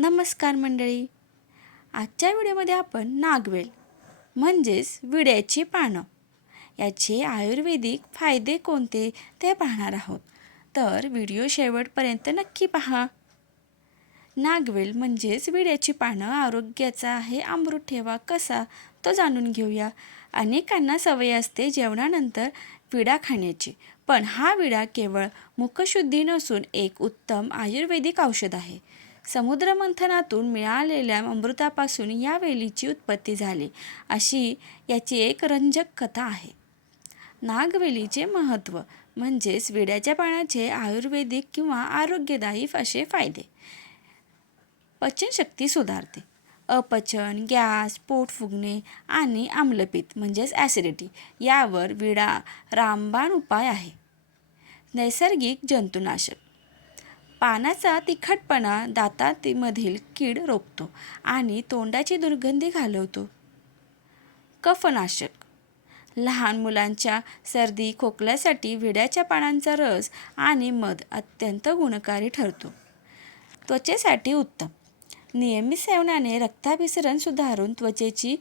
नमस्कार मंडळी. आजच्या व्हिडिओमध्ये आपण नागवेल म्हणजेच विड्याची पानं याचे आयुर्वेदिक फायदे कोणते ते पाहणार आहोत. तर व्हिडिओ शेवटपर्यंत नक्की पहा. नागवेल म्हणजेच विड्याची पानं आरोग्याचा आहे अमृत ठेवा कसा तो जाणून घेऊया. अनेकांना सवय असते जेवणानंतर विडा खाण्याची, पण हा विडा केवळ मुखशुद्धी नसून एक उत्तम आयुर्वेदिक औषध आहे. समुद्रमंथनातून मिळालेल्या अमृतापासून या वेलीची उत्पत्ती झाली अशी याची एक रंजक कथा आहे. नागवेलीचे महत्त्व म्हणजेच विड्याच्या पानाचे आयुर्वेदिक किंवा आरोग्यदायी असे फायदे. पचनशक्ती सुधारते. अपचन, गॅस, पोट फुगणे आणि आम्लपित्त म्हणजेच ॲसिडिटी यावर विडा रामबाण उपाय आहे. नैसर्गिक जंतुनाशक. पानाचा तिखटपणा दातांमधील कीड रोखतो आणि तोंडाची दुर्गंधी घालवतो. कफनाशक. लहान मुलांच्या सर्दी खोकल्यासाठी विड्याच्या पानांचा रस आणि मध अत्यंत गुणकारी ठरतो. त्वचेसाठी उत्तम. नियमित सेवनाने रक्ताभिसरण सुधारून त्वचेची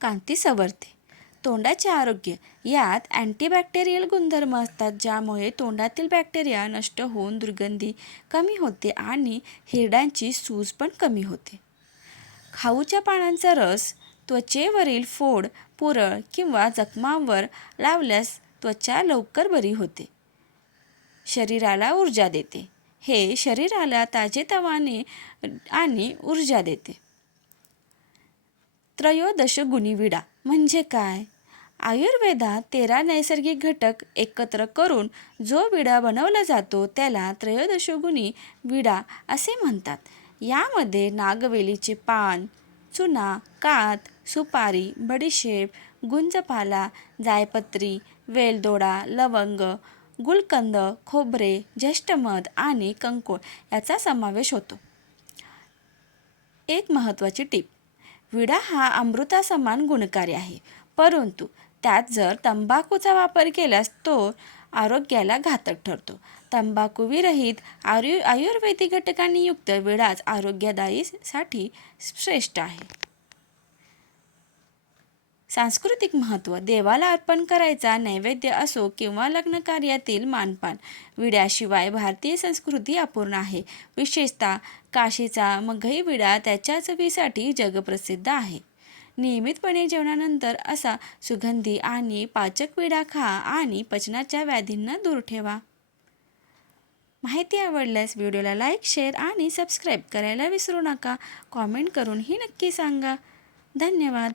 कांती सवरते. तोंडाचे आरोग्य. यात अँटीबॅक्टेरियल गुणधर्म असतात ज्यामुळे तोंडातील बॅक्टेरिया नष्ट होऊन दुर्गंधी कमी होते आणि हिरड्यांची सूज पण कमी होते. खाऊच्या पानांचा रस. त्वचेवरील फोड, पुरळ किंवा जखमांवर लावल्यास त्वचा लवकर बरी होते. शरीराला ऊर्जा देते. हे शरीराला ताजेतवाने आणि ऊर्जा देते. त्रयोदश गुणी विडा म्हणजे काय? आयुर्वेदात 13 नैसर्गिक घटक एकत्र करून जो विडा बनवला जातो त्याला त्रयोदशगुणी विडा असे म्हणतात. यामध्ये नागवेलीचे पान, चुना, कात, सुपारी, बडीशेप, गुंजपाला, जायपत्री, वेलदोडा, लवंग, गुलकंद, खोबरे, ज्येष्ठमध आणि कंकोळ याचा समावेश होतो. एक महत्त्वाची टीप. विडा हा अमृतासमान गुणकारी आहे, परंतु त्यात जर तंबाखूचा वापर केल्यास तो आरोग्याला घातक ठरतो. तंबाखूविरहित आयुर्वेदिक घटकांनी युक्त विडाच आरोग्यदायीसाठी श्रेष्ठ आहे. सांस्कृतिक महत्त्व. देवाला अर्पण करायचा नैवेद्य असो किंवा लग्न कार्यातील मानपान, विड्याशिवाय भारतीय संस्कृती अपूर्ण आहे. विशेषतः काशीचा मगही विडा त्याच्या चवीसाठी जगप्रसिद्ध आहे. नियमितपणे जेवणानंतर असा सुगंधी आणि पाचक विडा खा आणि पचनाच्या व्याधींना दूर ठेवा. माहिती आवडल्यास व्हिडिओला लाईक, शेअर आणि सबस्क्राईब करायला विसरू नका. कॉमेंट करूनही नक्की सांगा. धन्यवाद.